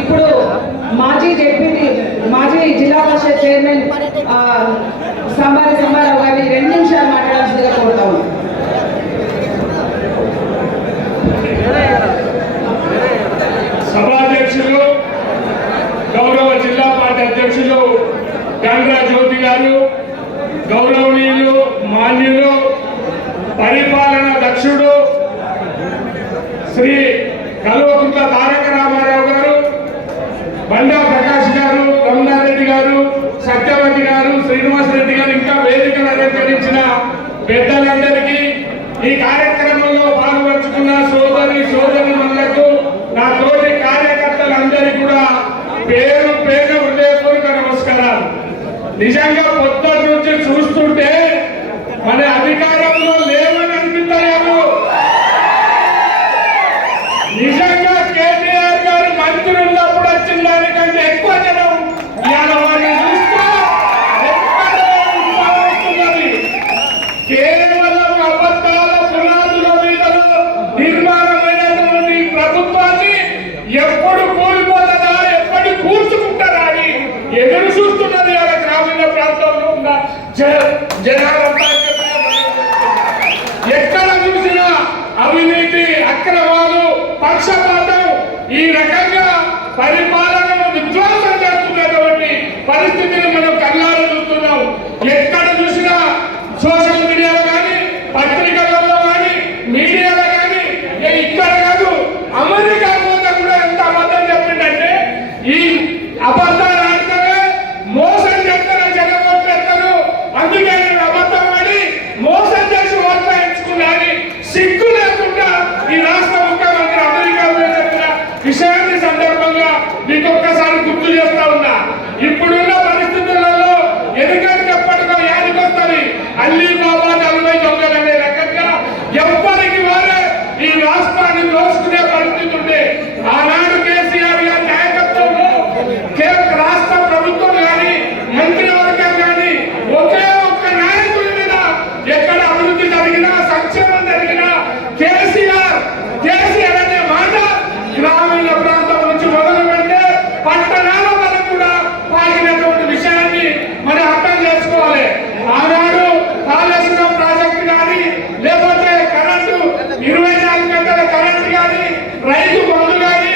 ఇప్పుడు మాజీ జిల్లా పరిషత్ చైర్మన్ సంబారి సంబారావు గారిని 2 నిమిషాలు మాట్లాడాల్సిందిగా కోరుతాము. సభాధ్యక్షులు గౌరవ జిల్లా పార్టీ అధ్యక్షులు గండ్రా జ్యోతి గారు, గౌరవనీయులు మాన్యులు పరిపాలన దక్షుడు శ్రీ కల్వకుంట్ల తారక రామారావు గారు, బండా ప్రకాష్ గారు, రమణారెడ్డి గారు, సత్యవతి గారు, శ్రీనివాస్ రెడ్డి గారు, ఇంకా వేదికను అలంకరించిన పెద్దలందరికీ, ఈ కార్యక్రమంలో పాల్పంచుకున్న సోదరులకు, నా తోటి కార్యకర్తలందరికీ కూడా పేరు పేరు హృదయపూర్వక నమస్కారాలు. నిజంగా పొద్దున్న నుంచి చూస్తుంటే మన అధికారంలో లేవని అనిపిస్తాయేమో. నిజంగా కేటీఆర్ గారు మంత్రి ఉన్నప్పుడు వచ్చిన దానికంటే ఎక్కువ జనం ఇవాళ వారిని చూస్తే వస్తున్నది. కేవలం అబద్ధాల పునాదుల మీద నిర్మాణమైనటువంటి ప్రభుత్వాన్ని ఎప్పుడు కూలిపోతుందా, ఎప్పటి కూర్చుకుంటారా అని ఎదురు చూస్తున్నది ఇవాళ గ్రామీణ ప్రాంతంలో ఉన్న జనాలంతా. ఎక్కడ చూసినా అవినీతి, అక్రమాలు, పక్షపాతం, ఈ రకంగా పరిపాలనను విధ్వంసం చేస్తున్నటువంటి పరిస్థితిని మనం కళ్ళారా చూస్తున్నాం. ఎక్కడ చూసినా సోషల్ మీడియాలో కానీ, పత్రికలలో కానీ, మీడియాలో కానీ, ఇక్కడ కాదు అమెరికా పోతే కూడా ఎంత అబద్ధం చెప్పిందంటే, ఈ అబద్ధాలు ఆడితేనే మోసం చేస్తారో జనం ఓట్లేస్తారు, అందుకే నేను అబద్ధం ఆడి మోసం చేసి ఓట్లు ఎంచుకున్నాను సిగ్గు లేకుండా ఈ రాష్ట్ర ముఖ్యమంత్రి అమెరికా చెప్పిన విషయాన్ని సందర్భంగా మీకు ఒక్కసారి గుర్తు చేస్తా ఉన్నా. ఇప్పుడున్న పరిస్థితులలో ఎందుకంటే ఎప్పటికో యాదికొస్తుంది అల్లీబాబా 40 దొంగలు అనే రకంగా ఎవ్వరికి వారే ఈ రాష్ట్రాన్ని దోచుకునే పరిస్థితి ఉండే. ఆనాడు కేసీఆర్ గారి నాయకత్వంలో రాష్ట్ర ప్రభుత్వం కానీ, మంత్రివర్గం కానీ ఒకే ఒక్క నాయకుడి మీద ఎక్కడ అభివృద్ధి జరిగినా, సంక్షేమం జరిగినా కేసీఆర్ అనే మాట గ్రామీణ ప్రాంతం నుంచి మొదలు పెడితే పట్టణాల వరకు కూడా పాకినటువంటి విషయాన్ని మనం అర్థం చేసుకోవాలి. ఆనాడు కాళేశ్వరం ప్రాజెక్టు కానీ, లేకపోతే కరెంటు 24 గంటల కరెంటు కానీ, రైతు బంధు కానీ,